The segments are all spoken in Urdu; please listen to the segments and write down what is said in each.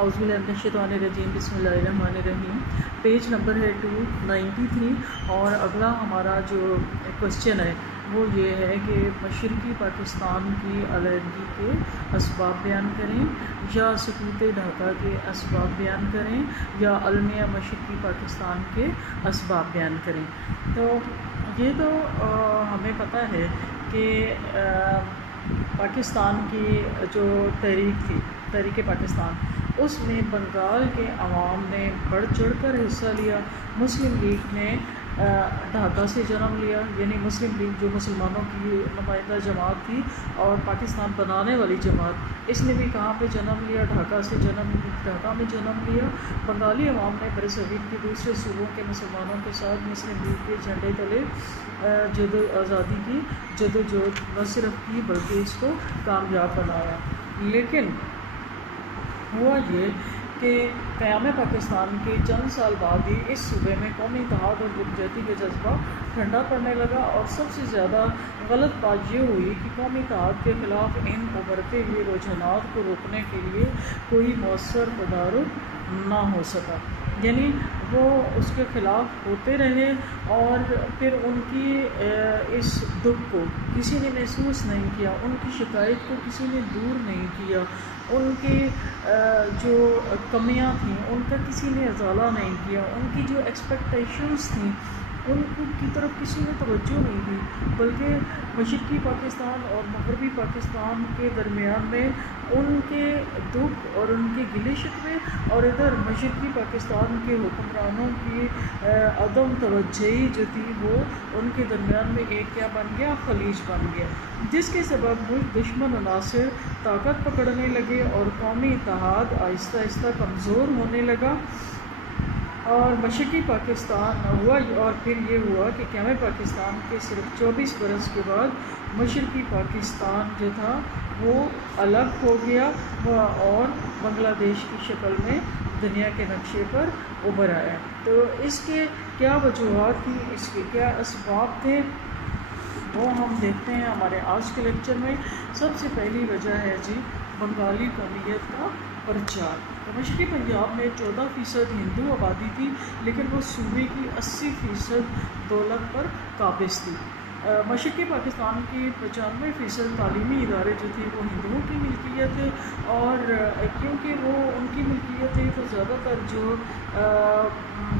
اعوذ باللہ من الشیطان الرجیم، بسم اللہ الرحمن الرحیم۔ پیج نمبر ہے 293 اور اگلا ہمارا جو کوشچن ہے وہ یہ ہے کہ مشرقی پاکستان کی علیحدگی کے اسباب بیان کریں یا سقوط ڈھاکہ کے اسباب بیان کریں یا المیہ مشرقی پاکستان کے اسباب بیان کریں۔ تو یہ تو ہمیں پتہ ہے کہ پاکستان کی جو تحریک تھی، تحریک پاکستان، اس میں بنگال کے عوام نے بڑھ چڑھ کر حصہ لیا۔ مسلم لیگ نے ڈھاکہ سے جنم لیا، یعنی مسلم لیگ جو مسلمانوں کی نمائندہ جماعت تھی اور پاکستان بنانے والی جماعت، اس نے بھی کہاں پہ جنم لیا؟ ڈھاکہ میں جنم لیا۔ بنگالی عوام نے برصغیر کے دوسرے صوبوں کے مسلمانوں کے ساتھ مسلم لیگ کے جھنڈے تلے آزادی کی جدوجہد نہ صرف کی بلکہ اس کو کامیاب بنایا۔ لیکن ہوا یہ کہ قیام پاکستان کے چند سال بعد ہی اس صوبے میں قومی اتحاد اور یکجہتی کا جذبہ ٹھنڈا پڑنے لگا، اور سب سے زیادہ غلط بات یہ ہوئی کہ قومی اتحاد کے خلاف ان ابھرتے ہوئے رجحانات کو روکنے کے لیے کوئی مؤثر تدارک نہ ہو سکا۔ یعنی وہ اس کے خلاف ہوتے رہے اور پھر ان کی اس دکھ کو کسی نے محسوس نہیں کیا، ان کی شکایت کو کسی نے دور نہیں کیا، ان کی جو کمیاں تھیں ان کا کسی نے ازالہ نہیں کیا، ان کی جو ایکسپیکٹیشنز تھیں ان کی طرف کسی نے توجہ نہیں دی، بلکہ مشرقی پاکستان اور مغربی پاکستان کے درمیان میں ان کے دکھ اور ان کے گلے شکوے، اور ادھر مشرقی پاکستان کے حکمرانوں کی عدم توجہی جو تھی وہ ان کے درمیان میں ایک کیا بن گیا؟ خلیج بن گیا، جس کے سبب ملک دشمن عناصر طاقت پکڑنے لگے اور قومی اتحاد آہستہ آہستہ کمزور ہونے لگا۔ اور مشرقی پاکستان ہوا، اور پھر یہ ہوا کہ قیام پاکستان کے صرف 24 برس کے بعد مشرقی پاکستان جو تھا وہ الگ ہو گیا اور بنگلہ دیش کی شکل میں دنیا کے نقشے پر ابھر آیا۔ تو اس کے کیا وجوہات تھیں، اس کے کیا اسباب تھے، وہ ہم دیکھتے ہیں ہمارے آج کے لیکچر میں۔ سب سے پہلی وجہ ہے جی بنگالی قومیت کا پرچار۔ تو مشرقی پنجاب میں 14% ہندو آبادی تھی، لیکن وہ صوبے کی 80% دولت پر قابض تھی۔ مشرقی پاکستان کی 95% تعلیمی ادارے جو تھے وہ ہندوؤں کی ملکیت ہے، اور کیونکہ وہ ان کی ملکیت ہے تو زیادہ تر جو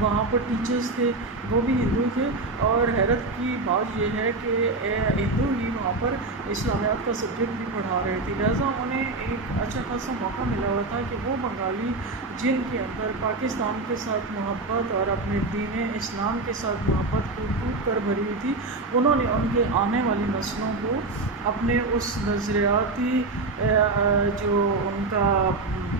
وہاں پر ٹیچرز تھے وہ بھی ہندو تھے، اور حیرت کی بات یہ ہے کہ ہندو ہی وہاں پر اسلامیات کا سبجیکٹ بھی پڑھا رہے تھے، لہٰذا انہیں ایک اچھا خاصا موقع ملا ہوا تھا کہ وہ بنگالی جن کے اندر پاکستان کے ساتھ محبت اور اپنے دین اسلام کے ساتھ محبت کود کر بھری ہوئی تھی، انہوں نے ان کے آنے والی نسلوں کو اپنے اس نظریاتی جو ان کا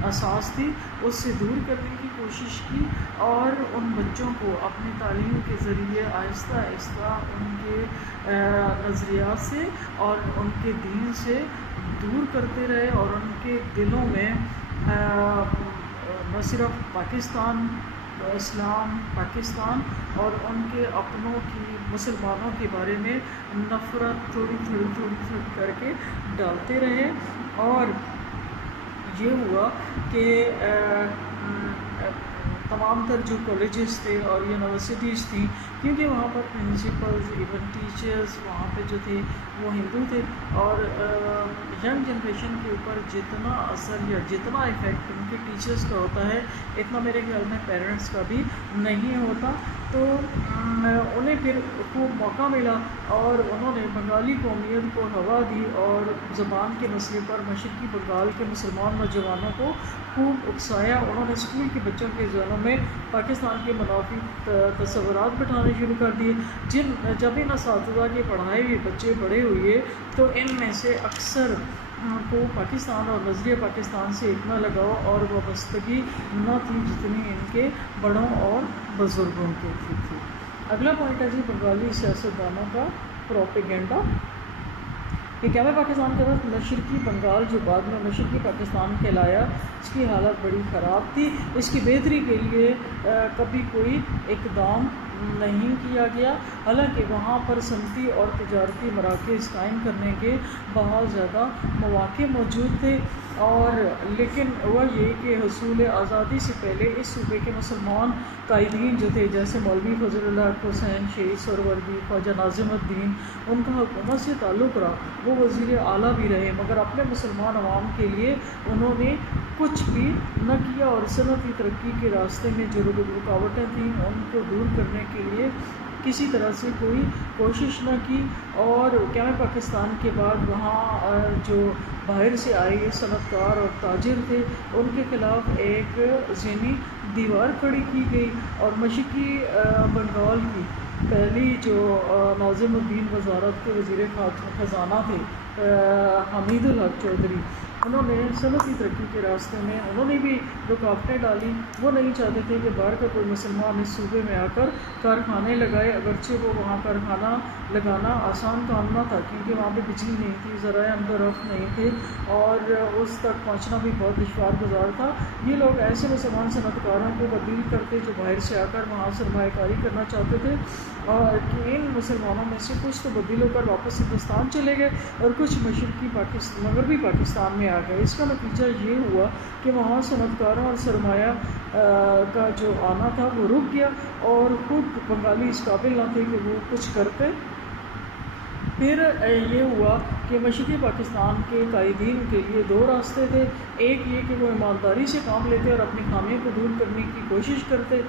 اساس تھی اس سے دور کرنے کی کوشش کی، اور ان بچوں کو اپنی تعلیم کے ذریعے آہستہ آہستہ ان کے نظریات سے اور ان کے دین سے دور کرتے رہے، اور ان کے دلوں میں نہ صرف پاکستان، اسلام، پاکستان اور ان کے اپنوں کی، مسلمانوں کے بارے میں نفرت تھوڑی کر کے ڈالتے رہے۔ اور یہ ہوا کہ تمام تر جو کالجز تھے اور یونیورسٹیز تھیں، کیونکہ وہاں پر پرنسپلز، ایون ٹیچرز وہاں پہ جو تھے وہ ہندو تھے، اور ینگ جنریشن کے اوپر جتنا اثر یا جتنا افیکٹ ان کے ٹیچرز کا ہوتا ہے اتنا میرے خیال میں پیرنٹس کا بھی نہیں ہوتا۔ تو انہیں پھر خوب موقع ملا اور انہوں نے بنگالی قومیت کو ہوا دی، اور زبان کے مسئلے پر مشرقی بنگال کے مسلمان نوجوانوں کو خوب اکسایا۔ انہوں نے اسکول کے بچوں کے ذہنوں میں پاکستان کے منافی تصورات بٹھانے شروع کر دیے۔ جب ان اساتذہ کے پڑھائے ہوئے بچے بڑے ہوئے تو ان میں سے اکثر کو پاکستان اور نظریہ پاکستان سے اتنا لگاؤ اور وابستگی نہ تھی جتنی ان کے بڑوں اور بزرگوں کی تھی۔ اگلا پوائنٹ ہے جی بنگالی سیاستدانوں کا پروپیگنڈا، کہ قیام پاکستان کے وقت مشرقی بنگال جو بعد میں مشرقی پاکستان کہلایا، اس کی حالت بڑی خراب تھی، اس کی بہتری کے لیے کبھی کوئی اقدام نہیں کیا گیا، حالانکہ وہاں پر صنعتی اور تجارتی مراکز قائم کرنے کے بہت زیادہ مواقع موجود تھے، اور لیکن ہوا یہ کہ حصول آزادی سے پہلے اس صوبے کے مسلمان قائدین جو تھے، جیسے مولوی فضل اللہ حسین، شہید سہروردی، خواجہ ناظم الدین، ان کا حکومت سے تعلق رہا، وہ وزیر اعلیٰ بھی رہے، مگر اپنے مسلمان عوام کے لیے انہوں نے کچھ بھی نہ کیا، اور صنعتی ترقی کے راستے میں جو رکاوٹیں تھیں ان کو دور کرنے کے لیے کسی طرح سے کوئی کوشش نہ کی۔ اور قیام پاکستان کے بعد وہاں جو باہر سے آئے ہوئے صنعت کار اور تاجر تھے ان کے خلاف ایک ذہنی دیوار کھڑی کی گئی، اور مشرقی بنگال کی پہلی جو ناظم الدین وزارت کے وزیر خزانہ تھے حمید الحق چودھری، انہوں نے صنعتی ترقی کے راستے میں انہوں نے بھی رکاوٹیں ڈالی۔ وہ نہیں چاہتے تھے کہ باہر کا کوئی مسلمان اس صوبے میں آ کر کارخانے لگائے، اگرچہ وہ وہاں کارخانہ لگانا آسان کام نہ تھا، کیونکہ وہاں پہ بجلی نہیں تھی، ذرائع آمد و رفت نہیں تھے، اور اس تک پہنچنا بھی بہت دشوار گزار تھا۔ یہ لوگ ایسے مسلمان صنعت کاروں کو تبدیل کرتے جو باہر سے آ کر وہاں سرمایہ کاری کرنا چاہتے تھے، اور ان مسلمانوں میں سے کچھ تو تبدیل ہو کر واپس ہندوستان چلے گئے اور کچھ مغربی پاکستان میں آ گئے۔ اس کا نتیجہ یہ ہوا کہ وہاں صنعت کاروں اور سرمایہ کا جو آنا تھا وہ رک گیا، اور خود بنگالی اس قابل نہ تھے کہ وہ کچھ کرتے۔ پھر یہ ہوا کہ مشرقی پاکستان کے قائدین کے لیے دو راستے تھے، ایک یہ کہ وہ ایمانداری سے کام لیتے اور اپنی خامیوں کو دور کرنے کی کوشش کرتے،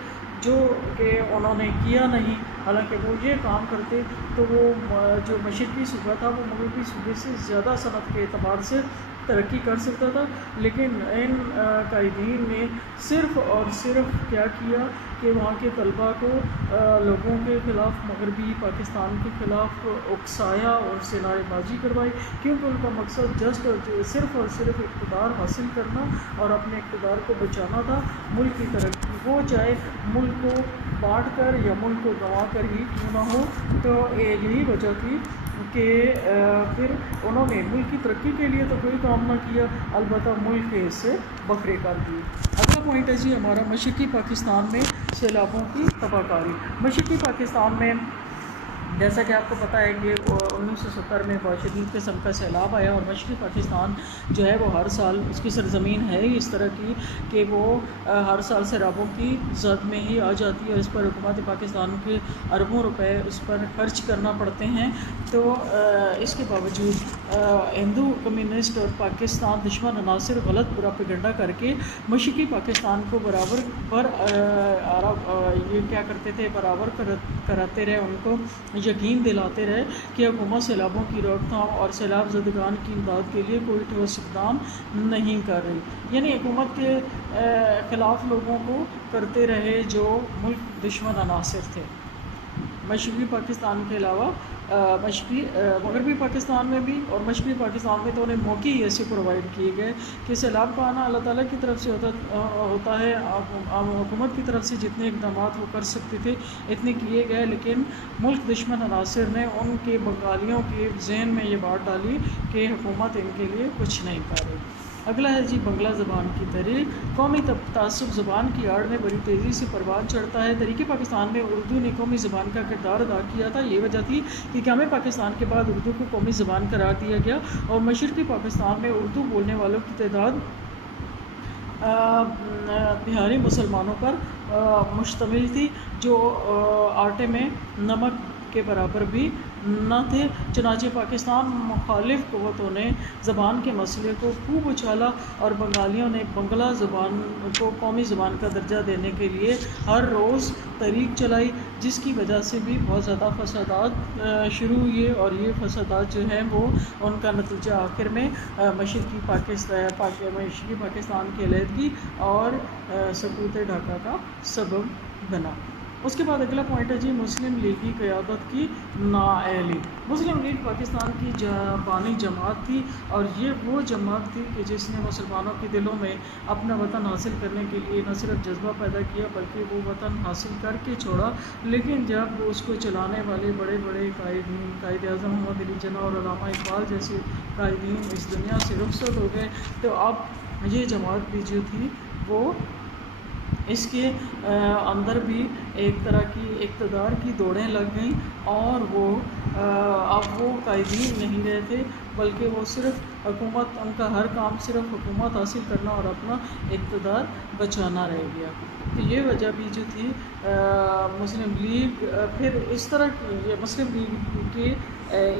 جو کہ انہوں نے کیا نہیں۔ حالانکہ وہ یہ کام کرتے تو وہ جو مشرقی صوبہ تھا وہ مغربی صوبے سے زیادہ صنعت کے اعتبار سے ترقی کر سکتا تھا، لیکن ان قائدین نے صرف اور صرف کیا کیا کہ وہاں کے طلباء کو لوگوں کے خلاف، مغربی پاکستان کے خلاف اکسایا اور سے نعرے بازی کروائی، کیونکہ ان کا مقصد جسٹ اور صرف اقتدار حاصل کرنا اور اپنے اقتدار کو بچانا تھا، ملک کی ترقی وہ چاہے ملک کو بانٹ کر یا ملک کو گنوا کر ہی کیوں نہ ہو۔ تو یہی وجہ تھی کہ پھر انہوں نے ملک کی ترقی کے لیے تو کوئی کام نہ کیا، البتہ ملک کے حصے بکھرے کر دیے۔ اگلا پوائنٹ ہے جی ہمارا مشرقی پاکستان میں سیلابوں کی تباہ کاری۔ مشرقی پاکستان میں جیسا کہ آپ کو پتہ ہے کہ 1970 میں بہت شدید قسم کا سیلاب آیا، اور مشرقی پاکستان جو ہے وہ ہر سال اس کی سرزمین ہے اس طرح کی کہ وہ ہر سال سیلابوں کی زد میں ہی آ جاتی ہے، اور اس پر حکومت پاکستان کے اربوں روپے اس پر خرچ کرنا پڑتے ہیں۔ تو اس کے باوجود ہندو کمیونسٹ اور پاکستان دشمن عناصر غلط پروپیگنڈا کر کے مشرقی پاکستان کو برابر یہ کیا کرتے تھے، برابر کراتے رہے، ان کو یقین دلاتے رہے کہ حکومت سیلابوں کی روک تھام اور سیلاب زدگان کی امداد کے لیے کوئی ٹھوس اقدام نہیں کر رہی، یعنی حکومت کے خلاف لوگوں کو کرتے رہے جو ملک دشمن عناصر تھے۔ مشرقی پاکستان کے علاوہ مغربی پاکستان میں بھی اور مشرقی پاکستان میں تو انہیں موقع ہی ایسے پرووائڈ کیے گئے کہ سیلاب کا آنا اللہ تعالیٰ کی طرف سے ہوتا ہے، حکومت کی طرف سے جتنے اقدامات وہ کر سکتے تھے اتنے کیے گئے، لیکن ملک دشمن عناصر نے ان کے بنگالیوں کے ذہن میں یہ بات ڈالی کہ حکومت ان کے لیے کچھ نہیں کر رہی۔ اگلا ہے جی بنگلہ زبان کی تحریک۔ قومی تعصب زبان کی آڑ میں بڑی تیزی سے پروان چڑھتا ہے۔ تحریک پاکستان میں اردو نے قومی زبان کا کردار ادا کیا تھا، یہ وجہ تھی کہ قیام پاکستان کے بعد اردو کو قومی زبان قرار دیا گیا، اور مشرقی پاکستان میں اردو بولنے والوں کی تعداد بہاری مسلمانوں پر مشتمل تھی، جو آٹے میں نمک کے برابر بھی نہ تھے۔ چنانچہ پاکستان مخالف قوتوں نے زبان کے مسئلے کو خوب اچھالا، اور بنگالیوں نے بنگلہ زبان کو قومی زبان کا درجہ دینے کے لیے ہر روز تحریک چلائی، جس کی وجہ سے بھی بہت زیادہ فسادات شروع ہوئے، اور یہ فسادات جو ہیں وہ ان کا نتیجہ آخر میں مشرقی پاکستان کی علیحدگی اور سقوط ڈھاکہ کا سبب بنا۔ اس کے بعد اگلا پوائنٹ ہے جی مسلم لیگ کی قیادت کی نااہلی۔ مسلم لیگ پاکستان کی بانی جماعت تھی، اور یہ وہ جماعت تھی کہ جس نے مسلمانوں کے دلوں میں اپنا وطن حاصل کرنے کے لیے نہ صرف جذبہ پیدا کیا بلکہ وہ وطن حاصل کر کے چھوڑا، لیکن جب اس کو چلانے والے بڑے بڑے قائدین، قائد اعظم محمد علی جناح اور علامہ اقبال جیسے قائدین اس دنیا سے رخصت ہو گئے، تو اب یہ جماعت بھی جو تھی وہ اس کے اندر بھی ایک طرح کی اقتدار کی دوڑیں لگ گئیں، اور وہ اب وہ قائدین نہیں رہے تھے، بلکہ وہ صرف حکومت، ان کا ہر کام صرف حکومت حاصل کرنا اور اپنا اقتدار بچانا رہ گیا۔ تو یہ وجہ بھی جو تھی مسلم لیگ پھر اس طرح کی مسلم لیگ کے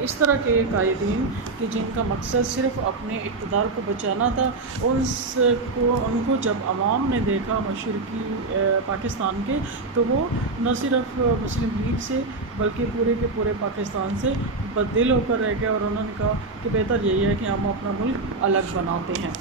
اس طرح کے قائدین کہ جن کا مقصد صرف اپنے اقتدار کو بچانا تھا، ان کو جب عوام نے دیکھا مشرقی پاکستان کے، تو وہ نہ صرف مسلم لیگ سے بلکہ پورے کے پورے پاکستان سے بددل ہو کر رہ گئے، اور انہوں نے کہا کہ بہتر یہی ہے کہ ہم اپنا ملک الگ بناتے ہیں۔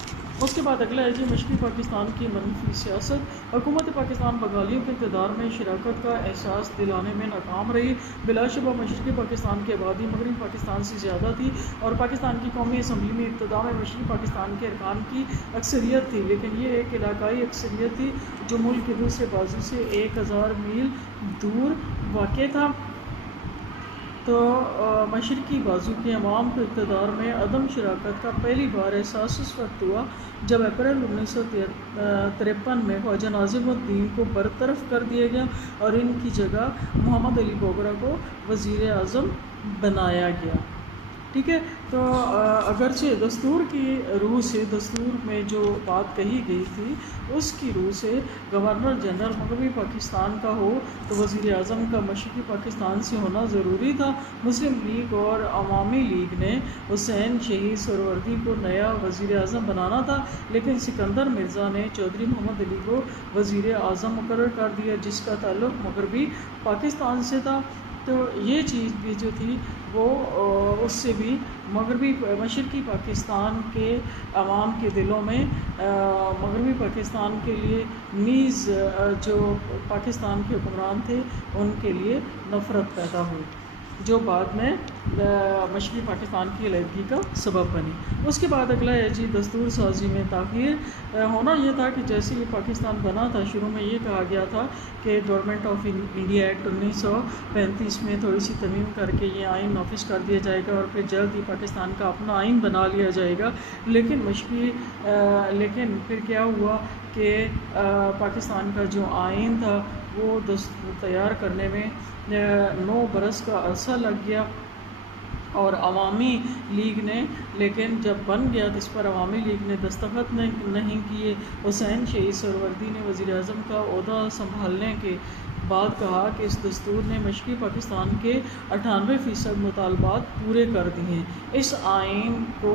اس کے بعد اگلا ہے جی مشرقی پاکستان کی منفی سیاست۔ حکومت پاکستان بنگالیوں کے اقتدار میں شراکت کا احساس دلانے میں ناکام رہی۔ بلا شبہ مشرقی پاکستان کی آبادی مغربی پاکستان سے زیادہ تھی، اور پاکستان کی قومی اسمبلی میں ابتدا میں مشرقی پاکستان کے ارکان کی اکثریت تھی، لیکن یہ ایک علاقائی اکثریت تھی جو ملک کے دوسرے بازو سے 1000 میل دور واقع تھا۔ تو مشرقی بازو کے عوام کو اقتدار میں عدم شراکت کا پہلی بار احساس اس وقت ہوا جب اپریل 1953 میں خواجہ ناظم الدین کو برطرف کر دیا گیا اور ان کی جگہ محمد علی بوگرا کو وزیر اعظم بنایا گیا۔ ٹھیک ہے، تو اگرچہ دستور کی روح سے، دستور میں جو بات کہی گئی تھی اس کی روح سے گورنر جنرل مغربی پاکستان کا ہو تو وزیر اعظم کا مشرقی پاکستان سے ہونا ضروری تھا۔ مسلم لیگ اور عوامی لیگ نے حسین شہید سہروردی کو نیا وزیر اعظم بنانا تھا، لیکن سکندر مرزا نے چودھری محمد علی کو وزیر اعظم مقرر کر دیا، جس کا تعلق مغربی پاکستان سے تھا۔ تو یہ چیز بھی جو تھی وہ اس سے بھی مشرقی پاکستان کے عوام کے دلوں میں مغربی پاکستان کے لیے نیز جو پاکستان کے حکمران تھے ان کے لیے نفرت پیدا ہوئی، جو بعد میں مشرقی پاکستان کی علیحدگی کا سبب بنی۔ اس کے بعد اگلا ہے جی دستور سازی میں تاخیر۔ ہونا یہ تھا کہ جیسے یہ پاکستان بنا تھا، شروع میں یہ کہا گیا تھا کہ گورنمنٹ آف انڈیا ایکٹ 1935 میں تھوڑی سی ترمیم کر کے یہ آئین نافذ کر دیا جائے گا اور پھر جلد ہی پاکستان کا اپنا آئین بنا لیا جائے گا، لیکن پھر کیا ہوا کہ پاکستان کا جو آئین تھا وہ تیار کرنے میں 9 برس کا عرصہ لگ گیا، اور عوامی لیگ نے، لیکن جب بن گیا تو اس پر عوامی لیگ نے دستخط نہیں کیے۔ حسین شہید سہروردی نے وزیر اعظم کا عہدہ سنبھالنے کے بعد کہا کہ اس دستور نے مشرقی پاکستان کے 98% مطالبات پورے کر دیے ہیں، اس آئین کو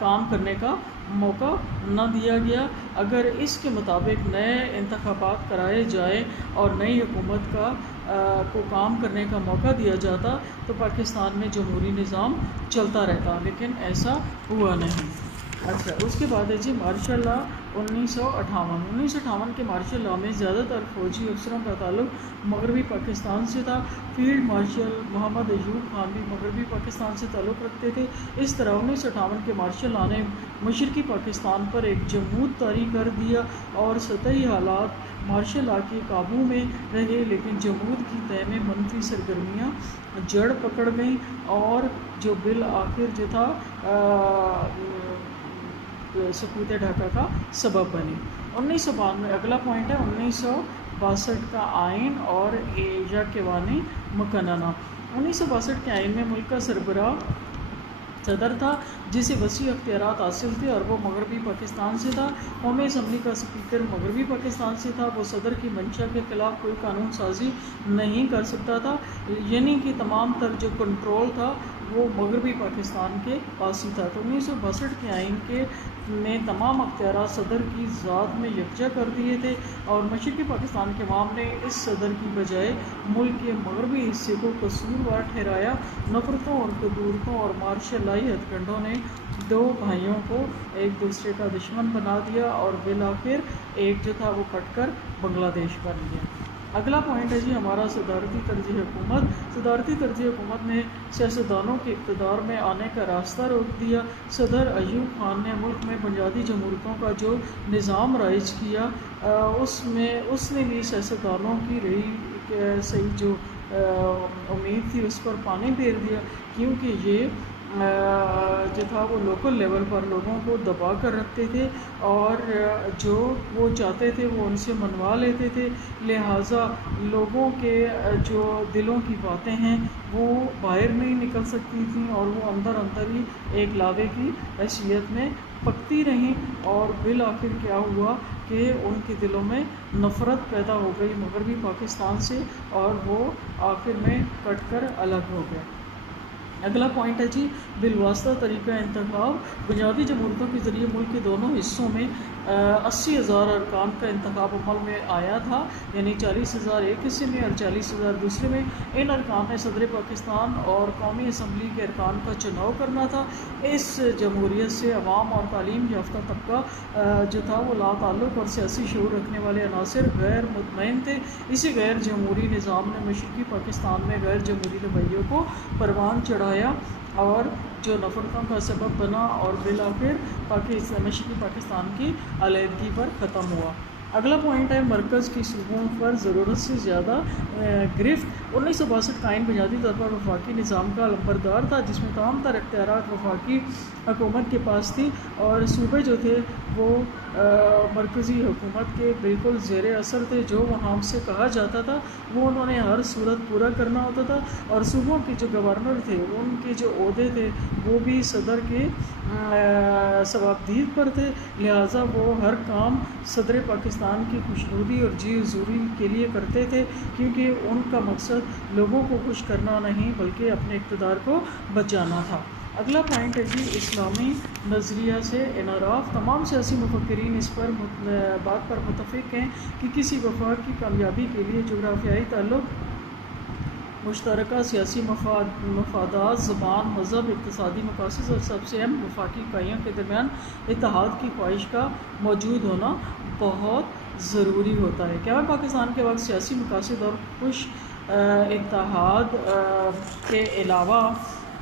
کام کرنے کا موقع نہ دیا گیا۔ اگر اس کے مطابق نئے انتخابات کرائے جائیں اور نئی حکومت کو کام کرنے کا موقع دیا جاتا تو پاکستان میں جمہوری نظام چلتا رہتا، لیکن ایسا ہوا نہیں۔ اچھا، اس کے بعد ہے جی مارشل لا 1958 کے مارشل لا میں زیادہ تر فوجی افسروں کا تعلق مغربی پاکستان سے تھا۔ فیلڈ مارشل محمد ایوب خان بھی مغربی پاکستان سے تعلق رکھتے تھے۔ اس طرح 1958 کے مارشل لا نے مشرقی پاکستان پر ایک جمود طاری کر دیا اور سطحی حالات مارشل لا کے قابو میں رہے، لیکن جمود کی تہہ میں منفی سرگرمیاں جڑ پکڑ گئیں اور جو بالآخر جو تھا سقوط ڈھاکہ کا سبب بنی۔ 1992 اگلا پوائنٹ ہے 1962 کا آئین اور یکیوانی مقننہ۔ 1962 کے آئین میں ملک کا سربراہ صدر تھا جسے وسیع اختیارات حاصل تھے اور وہ مغربی پاکستان سے تھا۔ قومی اسمبلی کا اسپیکر مغربی پاکستان سے تھا، وہ صدر کی منشا کے خلاف کوئی قانون سازی نہیں کر سکتا تھا، یعنی کہ تمام تر جو کنٹرول تھا وہ مغربی پاکستان کے پاس ہی تھا۔ تو 1962 کے آئین نے تمام اختیارات صدر کی ذات میں یکجا کر دیے تھے، اور مشرقی پاکستان کے عوام نے اس صدر کی بجائے ملک کے مغربی حصے کو قصوروار ٹھہرایا۔ نفرتوں اور قدورتوں اور مارشل لائی ہتھ کنڈوں نے دو بھائیوں کو ایک دوسرے کا دشمن بنا دیا اور بالآخر ایک جو تھا وہ کٹ کر بنگلہ دیش بن گیا۔ اگلا پوائنٹ ہے جی ہمارا صدارتی طرز حکومت۔ صدارتی طرز حکومت نے سیاستدانوں کے اقتدار میں آنے کا راستہ روک دیا۔ صدر ایوب خان نے ملک میں بنیادی جمہوریتوں کا جو نظام رائج کیا اس نے بھی سیاستدانوں کی رہی صحیح جو امید تھی اس پر پانی پھیر دیا، کیونکہ یہ جو تھا وہ لوکل لیول پر لوگوں کو دبا کر رکھتے تھے اور جو وہ چاہتے تھے وہ ان سے منوا لیتے تھے، لہٰذا لوگوں کے جو دلوں کی باتیں ہیں وہ باہر نہیں نکل سکتی تھیں اور وہ اندر اندر ہی ایک لاوے کی حیثیت میں پکتی رہیں، اور بالآخر کیا ہوا کہ ان کے دلوں میں نفرت پیدا ہو گئی مغربی پاکستان سے، اور وہ آخر میں کٹ کر الگ ہو گئے۔ اگلا پوائنٹ ہے جی بالواسطہ طریقہ انتخاب۔ بنیادی جمہوریتوں کے ذریعے ملک کے دونوں حصوں میں 80,000 ارکان کا انتخاب عمل میں آیا تھا، یعنی 40,000 ایک حصے میں اور 40,000 دوسرے میں۔ ان ارکان نے صدر پاکستان اور قومی اسمبلی کے ارکان کا چناؤ کرنا تھا۔ اس جمہوریت سے عوام اور تعلیم یافتہ طبقہ جو تھا وہ لا تعلق اور سیاسی شعور رکھنے والے عناصر غیر مطمئن تھے۔ اسی غیر جمہوری نظام نے مشرقی پاکستان میں غیر جمہوری رویوں کو پروان چڑھایا اور جو نفرتوں کا سبب بنا اور بالآخر مشرقی پاکستان کی علیحدگی پر ختم ہوا۔ اگلا پوائنٹ ہے مرکز کی صوبوں پر ضرورت سے زیادہ گرفت۔ 1962 کا آئین بنیادی طور پر وفاقی نظام کا علمبردار تھا، جس میں تمام تر اختیارات وفاقی حکومت کے پاس تھی، اور صوبے جو تھے وہ مرکزی حکومت کے بالکل زیر اثر تھے۔ جو وہاں سے کہا جاتا تھا وہ انہوں نے ہر صورت پورا کرنا ہوتا تھا، اور صوبوں کے جو گورنر تھے ان کے جو عہدے تھے وہ بھی صدر کے صوابدید پر تھے، لہٰذا وہ ہر کام صدر پاکستان کی خوشنودی اور جی حضوری کے لیے کرتے تھے، کیونکہ ان کا مقصد لوگوں کو خوش کرنا نہیں بلکہ اپنے اقتدار کو بچانا تھا۔ اگلا پوائنٹ ہے جی اسلامی نظریہ سے انحراف۔ تمام سیاسی مفکرین اس بات پر متفق ہیں کہ کسی وفاق کی کامیابی کے لیے جغرافیائی تعلق، مشترکہ سیاسی مفادات، زبان، مذہب، اقتصادی مقاصد اور سب سے اہم وفاقی اکائیوں کے درمیان اتحاد کی خواہش کا موجود ہونا بہت ضروری ہوتا ہے۔ قیام پاکستان کے وقت سیاسی مقاصد اور خوش اتحاد کے علاوہ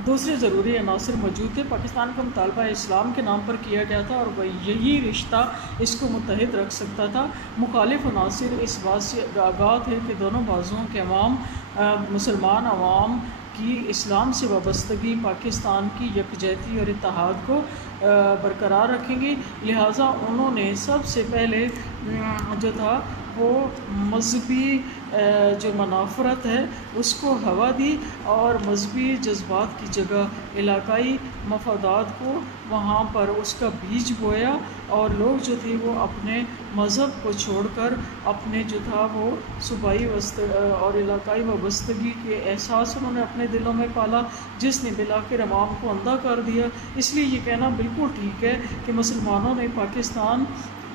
دوسرے ضروری عناصر موجود تھے۔ پاکستان کا مطالبہ اسلام کے نام پر کیا گیا تھا اور وہ یہی رشتہ اس کو متحد رکھ سکتا تھا۔ مخالف عناصر اس بات سے آگاہ تھے کہ دونوں بازوؤں کے مسلمان عوام کی اسلام سے وابستگی پاکستان کی یکجہتی اور اتحاد کو برقرار رکھیں گی، لہٰذا انہوں نے سب سے پہلے جو تھا وہ مذہبی جو منافرت ہے اس کو ہوا دی، اور مذہبی جذبات کی جگہ علاقائی مفادات کو وہاں پر اس کا بیج بویا، اور لوگ جو تھے وہ اپنے مذہب کو چھوڑ کر اپنے جو تھا وہ صوبائی اور علاقائی وابستگی کے احساس انہوں نے اپنے دلوں میں پالا، جس نے بالآخر عوام کو اندھا کر دیا۔ اس لیے یہ کہنا بالکل ٹھیک ہے کہ مسلمانوں نے پاکستان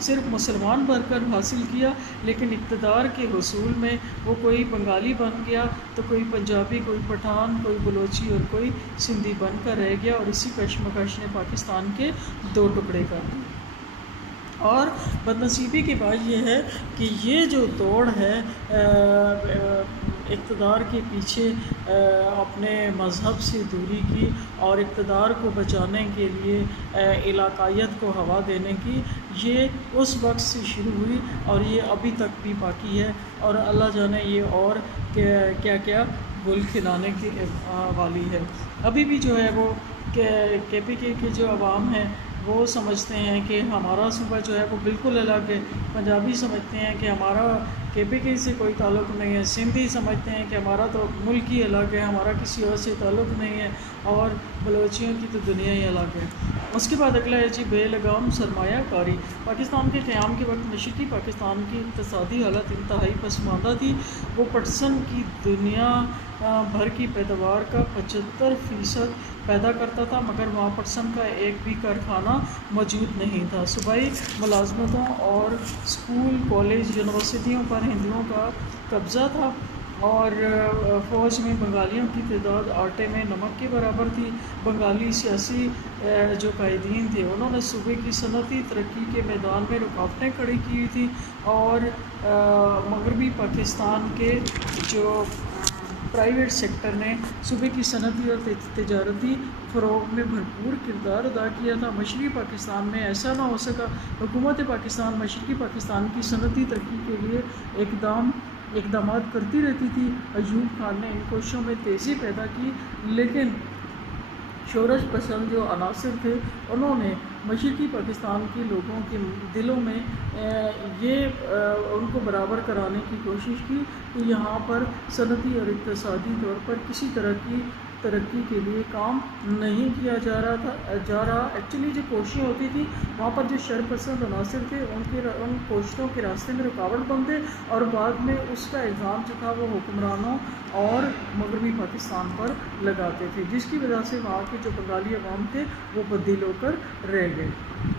صرف مسلمان بن کر حاصل کیا، لیکن اقتدار کے حصول میں وہ کوئی بنگالی بن گیا تو کوئی پنجابی، کوئی پٹھان، کوئی بلوچی اور کوئی سندھی بن کر رہ گیا، اور اسی کشمکش نے پاکستان کے دو ٹکڑے کر دیے۔ اور بدنصیبی کی بات یہ ہے کہ یہ جو دوڑ ہے اقتدار کے پیچھے اپنے مذہب سے دوری کی اور اقتدار کو بچانے کے لیے علاقائیت کو ہوا دینے کی، یہ اس وقت سے شروع ہوئی اور یہ ابھی تک بھی باقی ہے، اور اللہ جانے یہ اور کیا کیا گل کھلانے کی والی ہے۔ ابھی بھی جو ہے وہ کے پی کے جو عوام ہیں وہ سمجھتے ہیں کہ ہمارا صوبہ جو ہے وہ بالکل الگ ہے، پنجابی سمجھتے ہیں کہ ہمارا کے پی کے سے کوئی تعلق نہیں ہے، سندھی سمجھتے ہیں کہ ہمارا تو ملک ہی الگ ہے، ہمارا کسی اور سے تعلق نہیں ہے، اور بلوچیوں کی تو دنیا ہی الگ ہے۔ اس کے بعد اگلا ہے جی بے لگام سرمایہ کاری۔ پاکستان کے قیام کے وقت مشرقی پاکستان کی اقتصادی حالت انتہائی پسماندہ تھی۔ وہ پٹسن کی دنیا بھر کی پیداوار کا 75% پیدا کرتا تھا، مگر وہاں پٹسن کا ایک بھی کارخانہ موجود نہیں تھا۔ صوبائی ملازمتوں اور اسکول، کالج، یونیورسٹیوں پر ہندوؤں کا قبضہ تھا، اور فوج میں بنگالیوں کی تعداد آٹے میں نمک کے برابر تھی۔ بنگالی سیاسی جو قائدین تھے انہوں نے صوبے کی صنعتی ترقی کے میدان میں رکاوٹیں کھڑی کی ہوئی تھی، اور مغربی پاکستان کے جو پرائیویٹ سیکٹر نے صوبے کی صنعتی اور تجارتی فروغ میں بھرپور کردار ادا کیا تھا۔ مشرقی پاکستان میں ایسا نہ ہو سکا۔ حکومت پاکستان مشرقی پاکستان کی صنعتی ترقی کے لیے اقدامات کرتی رہتی تھی۔ ایوب خان نے ان کوششوں میں تیزی پیدا کی، لیکن شورش پسند جو عناصر تھے انہوں نے مشرقی پاکستان کے لوگوں کے دلوں میں یہ ان کو برابر کرانے کی کوشش کی کہ یہاں پر صنعتی اور اقتصادی طور پر کسی طرح کی ترقی کے لیے کام نہیں کیا جا رہا ایکچولی جو کوششیں ہوتی تھی وہاں پر جو شر پسند عناصر تھے ان کوششوں کے راستے میں رکاوٹ بنتے اور بعد میں اس کا الزام جو تھا وہ حکمرانوں اور مغربی پاکستان پر لگاتے تھے، جس کی وجہ سے وہاں کے جو بنگالی عوام تھے وہ بددل ہو کر رہ گئے۔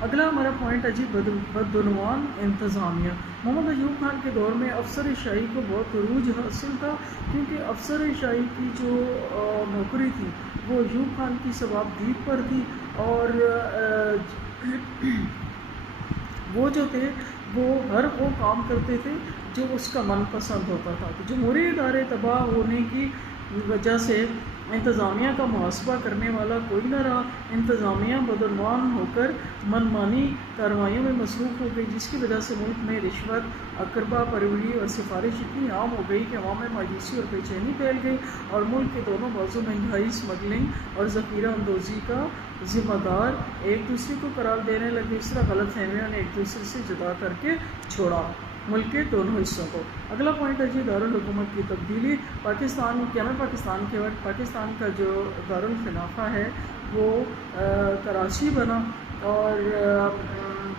اگلا ہمارا پوائنٹ ہے جی بدعنوان انتظامیہ۔ محمد ایوب خان کے دور میں افسر شاہی کو بہت عروج حاصل تھا، کیونکہ افسر شاہی کی جو نوکری تھی وہ ایوب خان کی ثوابدید پر تھی، اور وہ جو تھے وہ ہر وہ کام کرتے تھے جو اس کا من پسند ہوتا تھا۔ تو جمہوری ادارے تباہ ہونے کی وجہ سے انتظامیہ کا محاسبہ کرنے والا کوئی نہ رہا، انتظامیہ بدعنوان ہو کر منمانی کارروائیوں میں مصروف ہو گئی، جس کی وجہ سے ملک میں رشوت، اقربا پروری اور سفارش اتنی عام ہو گئی کہ عوام میں مایوسی اور بے چینی پھیل گئی، اور ملک کے دونوں بازو مہنگائی، اسمگلنگ اور ذخیرہ اندوزی کا ذمہ دار ایک دوسرے کو قرار دینے لگے۔ اس طرح غلط فہمیوں نے ایک دوسرے سے جدا کر کے چھوڑا ملک کے دونوں حصوں کو۔ اگلا پوائنٹ ہے جی دارالحکومت کی تبدیلی۔ قیام پاکستان کے وقت پاکستان کا جو دارالخلافہ ہے وہ کراچی بنا، اور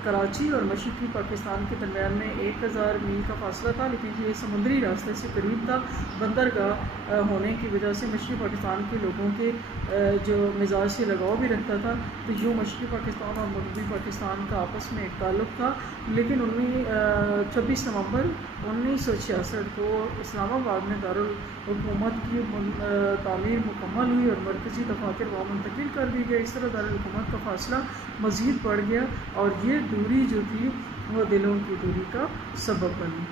کراچی اور مشرقی پاکستان کے درمیان میں 1000 میل کا فاصلہ تھا، لیکن یہ سمندری راستے سے قریب تھا۔ بندرگاہ ہونے کی وجہ سے مشرقی پاکستان کے لوگوں کے جو مزاج سے لگاؤ بھی رکھتا تھا، تو یوں مشرقی پاکستان اور مغربی پاکستان کا آپس میں ایک تعلق تھا۔ لیکن 26 نومبر 1966 کو اسلام آباد میں دارالحکومت کی تعمیر مکمل ہوئی اور مرکزی دفاتر وہاں منتقل کر دی گئی۔ اس طرح دارالحکومت کا فاصلہ مزید بڑھ گیا، اور یہ دوری جو تھی وہ دلوں کی دوری کا سبب بنی۔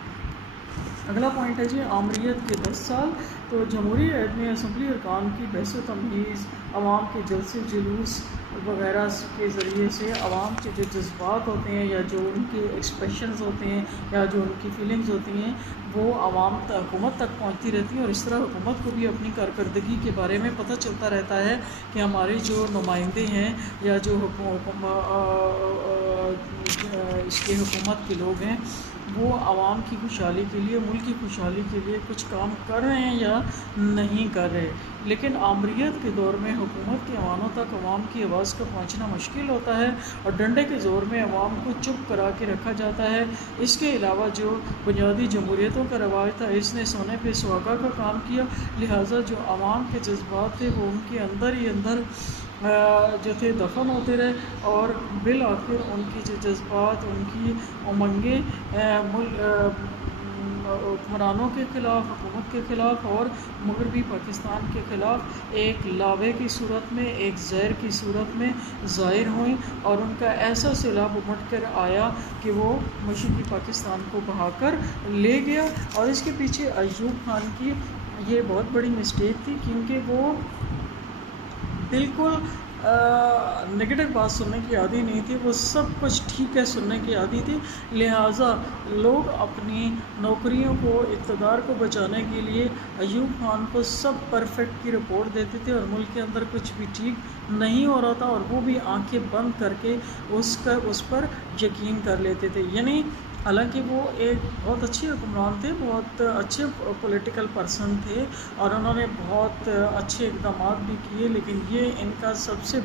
اگلا پوائنٹ ہے جی آمریت کے 10 سال۔ تو جمہوری عہد میں اسمبلی ارکان کی بحث و تمہیز، عوام کے جلسے جلوس وغیرہ کے ذریعے سے عوام کے جو جذبات ہوتے ہیں یا جو ان کے ایکسپریشنز ہوتے ہیں یا جو ان کی فیلنگز ہوتی ہیں وہ عوام حکومت تک پہنچتی رہتی ہیں، اور اس طرح حکومت کو بھی اپنی کارکردگی کے بارے میں پتہ چلتا رہتا ہے کہ ہمارے جو نمائندے ہیں یا جو اس کے حکومت کے لوگ ہیں وہ عوام کی خوشحالی کے لیے، ملک کی خوشحالی کے لیے کچھ کام کر رہے ہیں یا نہیں کر رہے۔ لیکن آمریت کے دور میں حکومت کے ایوانوں تک عوام کی آواز کا پہنچنا مشکل ہوتا ہے، اور ڈنڈے کے زور میں عوام کو چپ کرا کے رکھا جاتا ہے۔ اس کے علاوہ جو بنیادی جمہوریتوں کا رواج تھا اس نے سونے پہ سہاگا کا کام کیا، لہٰذا جو عوام کے جذبات تھے وہ ان کے اندر ہی اندر جو تھے دفن ہوتے رہے، اور بالآخر ان کی جو جذبات، ان کی امنگیں حکمرانوں کے خلاف، حکومت کے خلاف اور مغربی پاکستان کے خلاف ایک لاوے کی صورت میں، ایک زہر کی صورت میں ظاہر ہوئیں، اور ان کا ایسا سیلاب امٹ کر آیا کہ وہ مشرقی پاکستان کو بہا کر لے گیا۔ اور اس کے پیچھے ایوب خان کی یہ بہت بڑی مسٹیک تھی، کیونکہ وہ بالکل نگیٹو بات سننے کی عادی نہیں تھی، وہ سب کچھ ٹھیک ہے سننے کی عادی تھی، لہٰذا لوگ اپنی نوکریوں کو، اقتدار کو بچانے کے لیے ایوب خان کو سب پرفیکٹ کی رپورٹ دیتے تھے، اور ملک کے اندر کچھ بھی ٹھیک نہیں ہو رہا تھا، اور وہ بھی آنکھیں بند کر کے اس پر یقین کر لیتے تھے۔ یعنی حالانکہ وہ ایک بہت اچھے حکمران تھے، بہت اچھے پولیٹیکل پرسن تھے، اور انہوں نے بہت اچھے اقدامات بھی کیے، لیکن یہ ان کا سب سے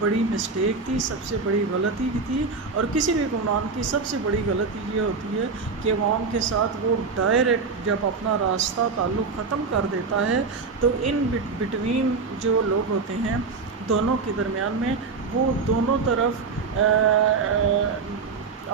بڑی مسٹیک تھی، سب سے بڑی غلطی تھی۔ اور کسی بھی حکمران کی سب سے بڑی غلطی یہ ہوتی ہے کہ عوام کے ساتھ وہ ڈائریکٹ جب اپنا راستہ تعلق ختم کر دیتا ہے تو ان بٹوین جو لوگ ہوتے ہیں دونوں کے درمیان میں وہ دونوں طرف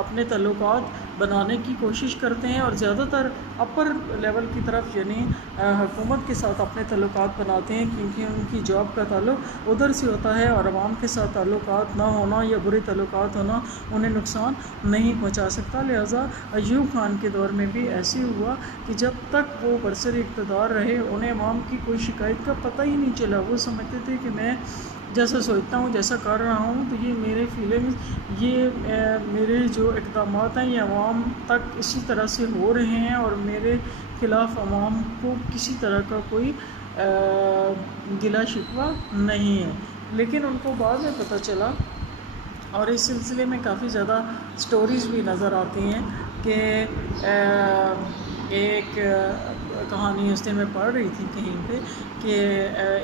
اپنے تعلقات بنانے کی کوشش کرتے ہیں، اور زیادہ تر اپر لیول کی طرف یعنی حکومت کے ساتھ اپنے تعلقات بناتے ہیں، کیونکہ ان کی جاب کا تعلق ادھر سے ہوتا ہے، اور عوام کے ساتھ تعلقات نہ ہونا یا برے تعلقات ہونا انہیں نقصان نہیں پہنچا سکتا۔ لہٰذا ایوب خان کے دور میں بھی ایسے ہوا کہ جب تک وہ برسر اقتدار رہے انہیں عوام کی کوئی شکایت کا پتہ ہی نہیں چلا۔ وہ سمجھتے تھے کہ میں جیسا سوچتا ہوں، جیسا کر رہا ہوں، تو یہ میرے فیلنگز، یہ میرے جو اقدامات ہیں یہ عوام تک اسی طرح سے ہو رہے ہیں، اور میرے خلاف عوام کو کسی طرح کا کوئی گلہ شکوہ نہیں ہے۔ لیکن ان کو بعد میں پتہ چلا، اور اس سلسلے میں کافی زیادہ سٹوریز بھی نظر آتی ہیں کہ ایک کہانی اس نے میں پڑھ رہی تھی کہیں پہ کہ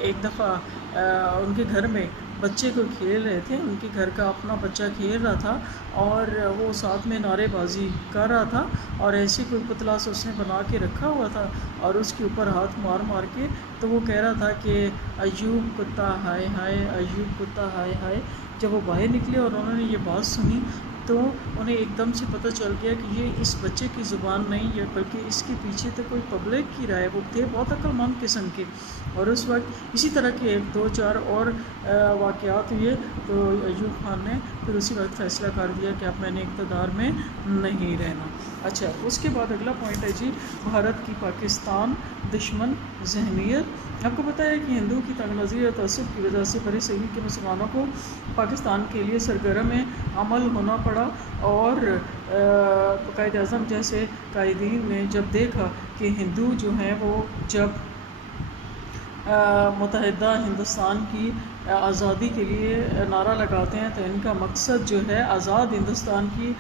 ایک دفعہ ان کے گھر میں بچے کو کھیل رہے تھے، ان کے گھر کا اپنا بچہ کھیل رہا تھا اور وہ ساتھ میں نعرے بازی کر رہا تھا، اور ایسی کوئی پتلا سے اس نے بنا کے رکھا ہوا تھا اور اس کے اوپر ہاتھ مار مار کے تو وہ کہہ رہا تھا کہ ایوب کتا ہائے ہائے، ایوب کتا ہائے ہائے۔ جب وہ باہر نکلے اور انہوں نے یہ بات سنی تو انہیں ایک دم سے پتہ چل گیا کہ یہ اس بچے کی زبان نہیں ہے، بلکہ اس کے پیچھے تو کوئی پبلک کی رائے، وہ تھے بہت عقل مند قسم کے۔ اور اس وقت اسی طرح کے ایک دو چار اور واقعات ہوئے تو ایوب خان نے پھر اسی وقت فیصلہ کر دیا کہ اب میں نے اقتدار میں نہیں رہنا۔ اچھا، اس کے بعد اگلا پوائنٹ ہے جی، بھارت کی پاکستان دشمن ذہنیت۔ آپ کو پتہ ہے کہ ہندو کی تنگ نظری اور تعصب کی وجہ سے برِ صغیر کے مسلمانوں کو پاکستان کے لیے سرگرم عمل ہونا پڑا، اور قائد اعظم جیسے قائدین نے جب دیکھا کہ ہندو جو ہیں وہ جب متحدہ ہندوستان کی آزادی کے لیے نعرہ لگاتے ہیں تو ان کا مقصد جو ہے آزاد ہندوستان کی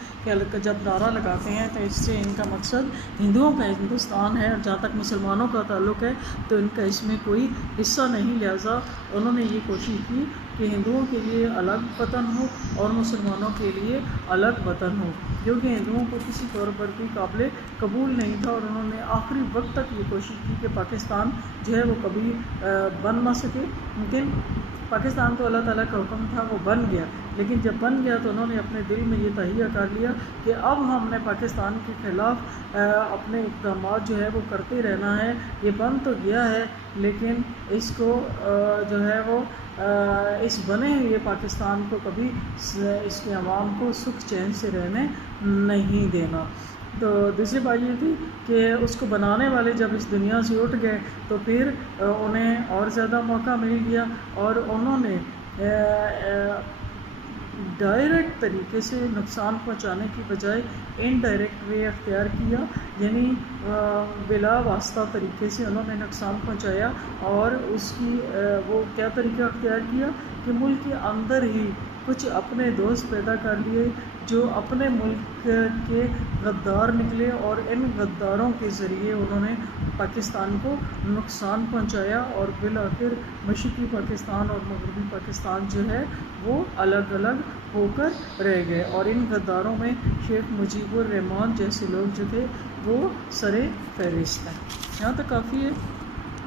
جب نعرہ لگاتے ہیں تو اس سے ان کا مقصد ہندوؤں کا ہندوستان ہے، اور جہاں تک مسلمانوں کا تعلق ہے تو ان کا اس میں کوئی حصہ نہیں، لہٰذا انہوں نے یہ کوشش کی کہ ہندوؤں کے لیے الگ وطن ہو اور مسلمانوں کے لیے الگ وطن ہو، کیونکہ ہندوؤں کو کسی طور پر بھی قابل قبول نہیں تھا، اور انہوں نے آخری وقت تک یہ کوشش کی کہ پاکستان جو ہے وہ کبھی بن نہ سکے۔ لیکن پاکستان تو اللہ تعالیٰ کا حکم تھا، وہ بن گیا، لیکن جب بن گیا تو انہوں نے اپنے دل میں یہ تہیہ کر لیا کہ اب ہم نے پاکستان کے خلاف اپنے اقدامات جو ہے وہ کرتے رہنا ہے۔ یہ بن تو گیا ہے لیکن اس کو جو ہے وہ اس بنے ہوئے پاکستان کو کبھی اس کے عوام کو سکھ چین سے رہنے نہیں دینا۔ تو دوسری بات یہ تھی کہ اس کو بنانے والے جب اس دنیا سے اٹھ گئے تو پھر انہیں اور زیادہ موقع مل گیا، اور انہوں نے ڈائریکٹ طریقے سے نقصان پہنچانے کی بجائے انڈائریکٹ وے اختیار کیا، یعنی بلا واسطہ طریقے سے انہوں نے نقصان پہنچایا۔ اور اس کی وہ کیا طریقہ اختیار کیا کہ ملک کے اندر ہی کچھ اپنے دوست پیدا کر لیے جو اپنے ملک کے غدار نکلے، اور ان غداروں کے ذریعے انہوں نے پاکستان کو نقصان پہنچایا، اور بالآخر مشرقی پاکستان اور مغربی پاکستان جو ہے وہ الگ الگ ہو کر رہ گئے، اور ان غداروں میں شیخ مجیب الرحمان جیسے لوگ جو تھے وہ سرِ فہرست ہیں۔ یہاں تک کافی ہے۔